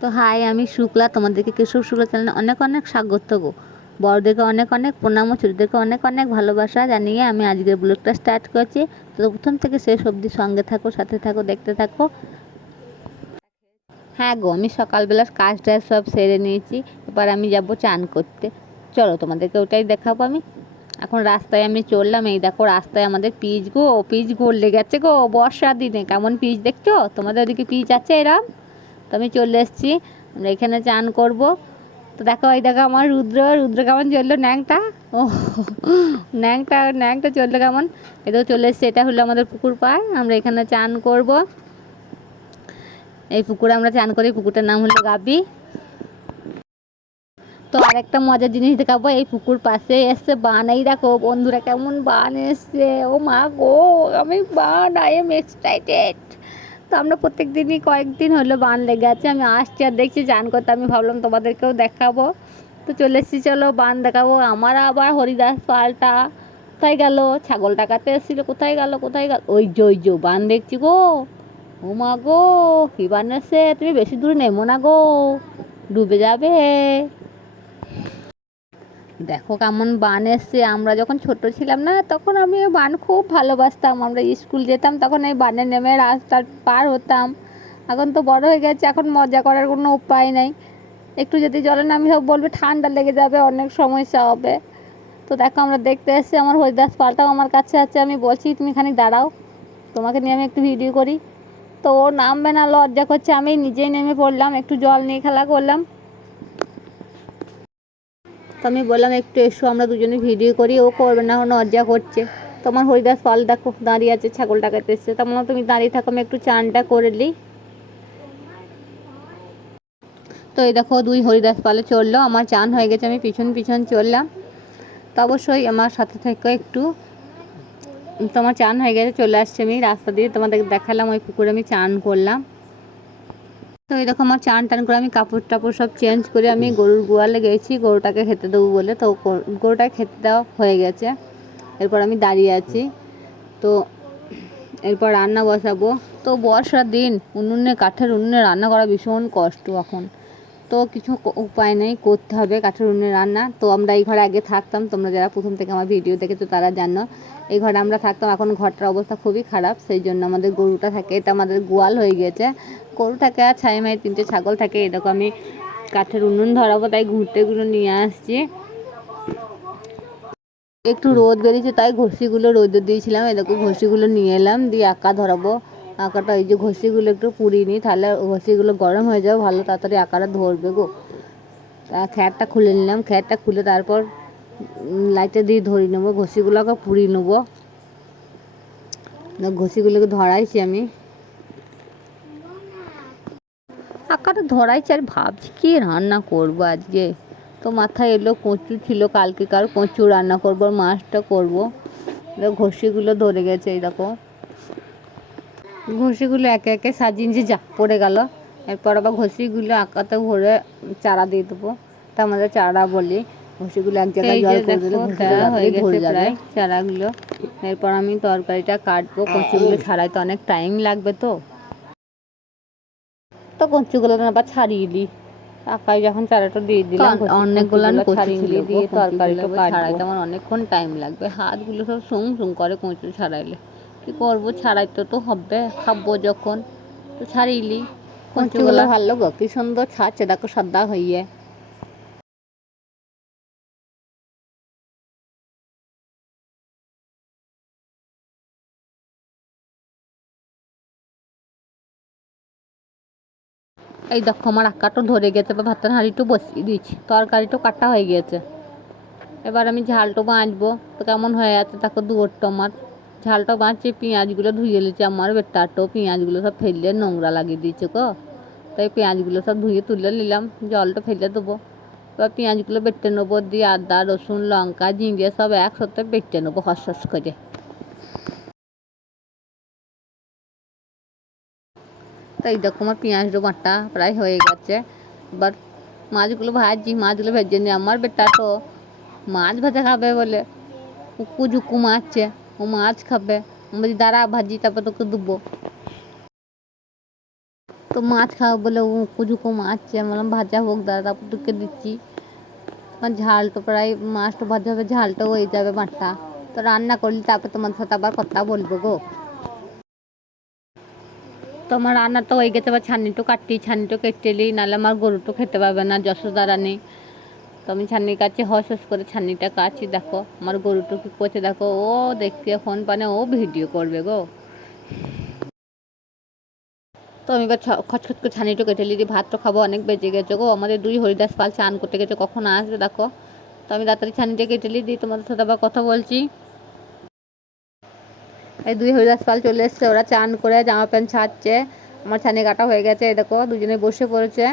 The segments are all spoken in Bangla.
তো হাই, আমি শুক্লা, তোমাদেরকে কেশব শুক্লা চ্যানেলে অনেক অনেক স্বাগত গো। বড়দেরকে অনেক অনেক প্রণাম ও ছোটদেরকে অনেক অনেক ভালোবাসা জানিয়ে আমি আজকের ব্লগটা স্টার্ট করছি। তো প্রথম থেকে শেষ অবধি সঙ্গে থাকো, সাথে থাকো, দেখতে থাকো। হ্যাঁ গো, আমি সকালবেলা কাজটা সব সেরে নিয়েছি। এবার আমি যাব চান করতে। চলো তোমাদেরকে ওটাই দেখাবো আমি। এখন রাস্তায় আমি চললাম, এই দেখো রাস্তায় আমাদের পিচ গো, পিচ গড়লে গেছে গো, বর্ষার দিনে। কেমন পিচ দেখছ? তোমাদের ওদিকে পিচ আছে এরম? তো আমি চলে এসেছি। আমরা এখানে চান করব। তো দেখো, এই দেখো আমার রুদ্র রুদ্র কেমন চলল ন্যাংটা? ও ন্যাংটা ন্যাংটা চলল কেমন? এটাও চলে এসছে। এটা হলো আমাদের পুকুর পাড়। আমরা এখানে চান করব। এই পুকুরে আমরা চান করি। পুকুরটার নাম হলো গাবি। তো আরেকটা মজার জিনিস দেখাবো। এই পুকুর পাশে এসছে বান। এই দেখো, বন্ধুরা কেমন বান এসছে। ও মা গো, আমি বান আই এম এক্সাইটেড তো আমরা প্রত্যেক দিনই কয়েকদিন হলো বান লেগে আছে আমি আসছি আর দেখছি চান করতে, আমি ভাবলাম তোমাদেরকেও দেখাবো। তো চলে এসেছি, চলো বান দেখাবো। আমার আবার হরিদাস পালটা, কোথায় গেল? ছাগল টাকাতে এসেছিল, কোথায় গেল কোথায় গেল? ওই যে ওই যে, বান দেখছি গো। ও মা গো কি বান এসছে তুমি বেশি দূরে নেমো না গো। ডুবে যাবে। দেখো কেমন বান এসছে। আমরা যখন ছোট ছিলাম না, তখন আমি বান খুব ভালোবাসতাম। আমরা স্কুল যেতাম, তখন এই বানে নেমে রাস্তা পার হতাম। এখন তো বড় হয়ে গেছে, এখন মজা করার কোনো উপায় নেই। একটু যদি জলে নামি সব বলবে ঠান্ডা লেগে যাবে, অনেক সমস্যা হবে। তো দেখো, আমরা দেখতে এসেছি, আমার হরিদাস পাল্টাও আমার কাছে আছে। আমি বলছি, তুমি খানিক দাঁড়াও, তোমাকে নিয়ে আমি একটু ভিডিও করি। তো ও নামবে না, লজ্জা করছে। আমি নিজেই নেমে পড়লাম, একটু জল নিয়ে খেলা করলাম। আমি বললাম, একটু এসো, আমরা দুজনে ভিডিও করি, ও করবে না, ও লজ্জা করছে তোমার হরিদাস পাল দেখো, দাঁড়িয়ে আছে ছাগল টাকাতে এসছে তেমন তুমি দাঁড়িয়ে থাকো, আমি একটু চানটা করে নিই। তো এই দেখো, দুই হরিদাস পালে চলল, আমার চান হয়ে গেছে, আমি পিছন পিছন চললাম। তো অবশ্যই আমার সাথে থেকে একটু। তোমার চান হয়ে গেছে, চলে আসছে, আমি রাস্তা দিয়ে তোমাদের দেখালাম, ওই পুকুরে আমি চান করলাম। তো এরকম আমার চান টান করে আমি কাপড় টাপড় সব চেঞ্জ করে আমি গরুর গোয়ালে গেছি। গরুটাকে খেতে দেবো বলে। তো গরুটা খেতে দেওয়া হয়ে গেছে। এরপর আমি দাঁড়িয়ে আছি। তো এরপর রান্না বসাবো। তো বর্ষার দিন উনুনে, কাঠের উনুনে রান্না করা ভীষণ কষ্ট এখন। তো কিছু উপায় নেই, করতে হবে কাঠের উনুনে রান্না। তো আমরা এই ঘরে আগে থাকতাম, তোমরা যারা প্রথম থেকে আমার ভিডিও দেখেছ তারা জানো। এই ঘরে আমরা থাকতাম, এখন ঘরটার অবস্থা খুবই খারাপ, সেই জন্য আমাদের গরুটা থাকে, এটা আমাদের গোয়াল হয়ে গিয়েছে। গরু থাকে আর ছাই মাই, তিনটে ছাগল থাকে এরকম আমি কাঠের উনুন ধরাবো, তাই ঘুরতেগুলো নিয়ে আসছি। একটু রোদ বেরিয়েছে, তাই ঘষিগুলো রোদে দিয়েছিলাম এরকম ঘষিগুলো নিয়ে এলাম, দিয়ে আঁকা ধরাবো। আঁকাটা এই যে ঘষিগুলো একটু পুড়িয়ে নিই, তাহলে ঘষিগুলো গরম হয়ে যাবে, ভালো তাড়াতাড়ি আঁকাটা ধরবে গো। খ্যারটা খুলে নিলাম খ্যারটা খুলে তারপর লাইটে দিয়ে ধরে নেব, ঘষিগুলোকে পুড়িয়ে নেব। ঘষিগুলোকে ধরাইছি আমি। আঁকাটা ধরাইছি আর ভাবছি কি রান্না করব আজকে। তো মাথায় এলো কচু ছিল, কালকে কার কচু রান্না করব, মাছটা করব। ঘষিগুলো ধরে গেছে, এই দেখো। ঘষিগুলো একে একে সাজিয়ে নিয়েছি যা পড়ে গেল। এরপর আবার ঘষিগুলো আঁকাতে ভরে চারা দিয়ে দেবো। তা আমাদের চারা বলি ঘষিগুলো এক জায়গায় জল করে দিলে দেখো, ঘষিগুলো দেওয়া হয়ে গেছে প্রায়। চারাগুলো। এরপর আমি তরকারিটা কাটবো কচুগুলো ছাড়াইতে অনেক টাইম লাগবে তো। তো কচুগুলো আবার ছাড়িয়ে দিই। আকাই যখন চারাটা দিয়ে দিলাম অনেকগুলো ছাড়িয়ে দিয়ে তরকারিটা এবার ছাড়াইতে আমার অনেকক্ষণ টাইম লাগবে। হাতগুলো সব সুং সুং করে কচু ছাড়াইলে। কি করব? ছাড়াইতে তো হবে খাব যখন। তো ছাড়িলি। কচুগুলো ভালো গো কি সুন্দর ছাড়ছে দেখো সাদা হইয়ে। এই দেখো আমার আঁকাটা ধরে গেছে বা ভাতের হাঁড়িটা বসিয়ে দিয়েছি। তরকারিটা কাটা হয়ে গিয়েছে এবার আমি ঝালটা বাঁচবো। তো কেমন হয়ে আছে দেখো দুয়োরটা আমার। ঝালটা বাঁচছে, পেঁয়াজগুলো ধুয়ে নিয়েছে, আমার বেটারটাও পেঁয়াজগুলো সব ফেললে নোংরা লাগিয়ে দিয়েছে গো। তাই পেঁয়াজগুলো সব ধুয়ে তুলে নিলাম, জলটা ফেলে দেবো। এবার পেঁয়াজগুলো বেটে নেব, দিয়ে আদা, রসুন, লঙ্কা জিঁড়ে সব একসাথে বেটে নেব হস হস করে। তাই দেখো আমার পেঁয়াজটা বাটা প্রায় হয়ে গেছে। এবার মাছগুলো ভাজি, মাছগুলো ভেজে নিয়ে আমার বেটা তো মাছ ভাজা খাবে বলে উকু ঝুকু মারছে ও মাছ খাবে। আমি দাঁড়া, ভাজি, তারপর তোকে দেবো। তো মাছ খাওয়া বলে ও কুজুকো মাছ আমি বললাম, ভাজা হোক দাদা তারপর তোকে দিচ্ছি। আমার ঝাল তো প্রায় মাছটা ভাজা হবে, ঝালটাও হয়ে যাবে মাছটা। তো রান্না করলি, তারপর তোমার সাথে আবার কথা বলব গো। তো আমার রান্না তো হয়ে গেছে আবার ছানিটো কাটটি ছানিটো কেটেলি নাহলে আমার গরুটো খেতে পারবে না যশোদা রানী আমি ছানির কাছে হস হস করে ছানিটা কাছি দেখো, আমার গরুটো কি করছে, দেখো, ও দেখতে ফোন পানে ও ভিডিও করবে গো। তো আমি এবার খচখচ করে ছানিটা কেটে নিয়ে ভাতটা খাব, অনেক বেজে গেছে গো, আমাদের দুই হরিদাস পাল চান করতে গেছে, কখন আসবে, দেখো। তো আমি তাড়াতাড়ি ছানিটা কেটে নিয়ে তোমাদের সাথে আবার কথা বলছি। এই দুই হরিদাস পাল চলে এসছে, ওরা চান করে জামা প্যান্ট ছাড়ছে, আমার ছানি কাটা হয়ে গেছে দেখো, দুজনে বসে পড়েছে।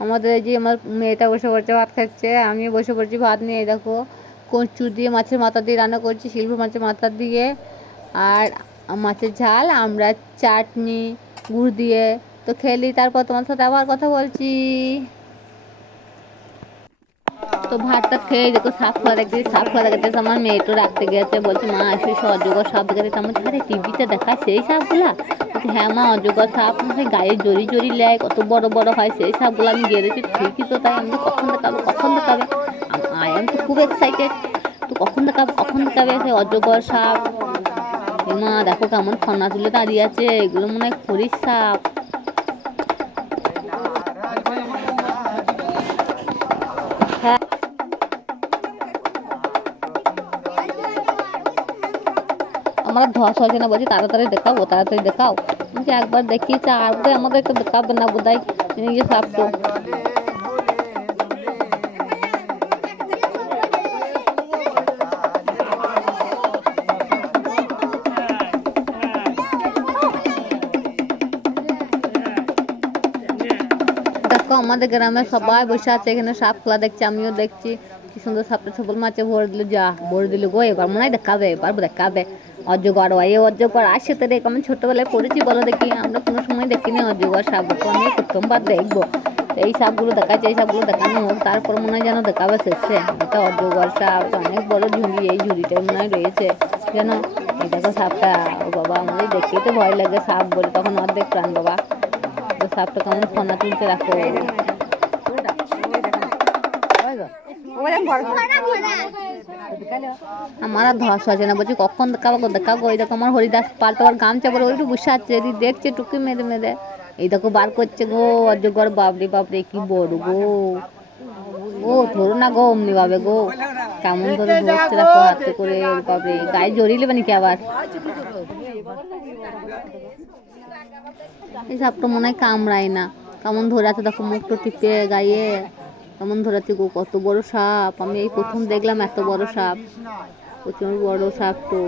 আমাদের যে আমার মেয়েটা বসে পড়ছে, ভাত খাচ্ছে আমি বসে পড়ছি, ভাত নিয়ে দেখো, কচু দিয়ে মাছের মাথা দিয়ে রান্না করছি, শিল্প মাছের মাথা দিয়ে, আর মাছের ঝাল, আমরা চাটনি, গুড় দিয়ে, তো খেলি, তারপর তোমার সাথে আবার কথা বলছি। তো ভাতটা খেয়ে দেখো সাপ খোলা দেখতে সাপ খোলা দেখতে আমার মেয়েটা রাখতে গেছে, বলছে, মা, এসে অজগর সাপ দেখে আমার আরে, টিভিতে দেখায় সেই সাপগুলা? বলছে হ্যাঁ মা, অজগর সাপ। সেই গায়ে জড়ি জড়ি লেয়, কত বড় বড় হয়, সেই সাপগুলো আমি গেড়েছি, ঠিকই তো তাই, আমি কখন দেখাবে কখন দেখাবে? আই এম তো খুব এক্সাইটেড তো কখন দেখাবে কখন দেখাবে সেই অজগর সাপ? মা, দেখো কেমন ফনা তুলে দাঁড়িয়ে আছে, এগুলো মনে হয় খড়ির সাপ। আমার ধস হয়েছে না বলছি, তাড়াতাড়ি দেখাও তাড়াতাড়ি দেখাও। বলছি, একবার দেখিয়েছে আর আমাদের একটু দেখাবে না বোধহয় নিজে সাপ তো দেখো, আমাদের গ্রামে সবাই বসে আছে, এখানে সাপ খেলা দেখছি, আমিও দেখছি। কি সুন্দর সাপটা সবল মাছে ভরে দিল যা, ভরে দিল গো, এবার মনে হয় দেখাবে, এবার দেখাবে। অজগর ওয়ে অজগর আসে তো দেখ আমি ছোটবেলায় পড়েছি বলো দেখি আমরা কোনো সময় দেখিনি অজগর সাপ তো আমি প্রথমবার দেখব এই সাপগুলো দেখাচ্ছে এই সাপগুলো দেখানো হোক তারপর মনে হয় যেন দেখাবে শেষে এটা অজগর সাপ অনেক বড় ঝুড়ি এই ঝুড়িটাই মনে হয় রয়েছে যেন দেখো সাপটা ও বাবা আমাদের দেখেই তো ভয় লাগে সাপ বলে তখন অর্ধেক প্রাণ বাবা তো সাপটা কেমন ফোনা তুলতে রাখো আমার আর ধস আছে না। বলছি, কখন দেখাবো দেখাবো? এই দেখো, আমার হরিদাস পাল্টা আবার গামছা পরে ওইটু বসে আছে। দেখছে টুকি মেরে মেরে। এই দেখো, বার করছে গো। অজগর, বাপরে বাপরে, কি বড় গো। ও, ধরো না গো অমনি ভাবে গো। কেমন ধরে ধরছে দেখো, হাতে করে, বাপরে। গায়ে জড়িয়ে নেবে নাকি আবার? এই সাপটা মনে হয় কামড়ায় না। কেমন ধরে আছে দেখো, মুখটা টিপে গায়ে। কেমন ধরে আছে গো কত বড় সাপ। আমি এই প্রথম দেখলাম এত বড় সাপ। প্রচুর বড় সাপ তো।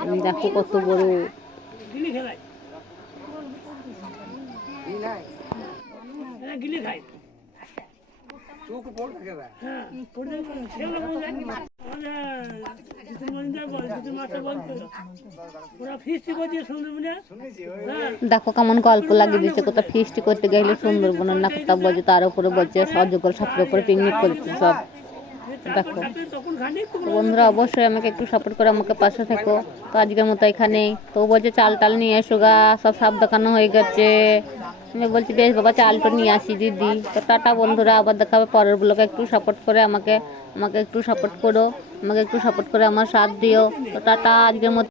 আমি দেখো কত বড়। গিলি খাই ওরা ফিস্টি করছে সুন্দরবনে হ্যাঁ দেখো কেমন গল্প লাগিয়ে দিচ্ছে কোথাও ফিস্টি করতে গেলে সুন্দরবনের না কোথাও বলছে, তার উপরে বলছে অজগর সাপের উপরে পিকনিক করছে সব। দেখো, বন্ধুরা, অবশ্যই আমাকে একটু সাপোর্ট করে, আমাকে পাশে থেকো। তো আজকের মতো এখানেই। তো বলছে, চাল টাল নিয়ে এসো গা, সব সাপ দেখানো হয়ে গেছে। আমি বলছি, বেশ বাবা, চাল তো নিয়ে আসি, দিদি। তো টাটা বন্ধুরা, আবার দেখাবে পরের ব্লগে একটু সাপোর্ট করে আমাকে আমাকে একটু সাপোর্ট করো। আমাকে একটু সাপোর্ট করে আমার সাথ দিও। তো টাটা আজকের মতো।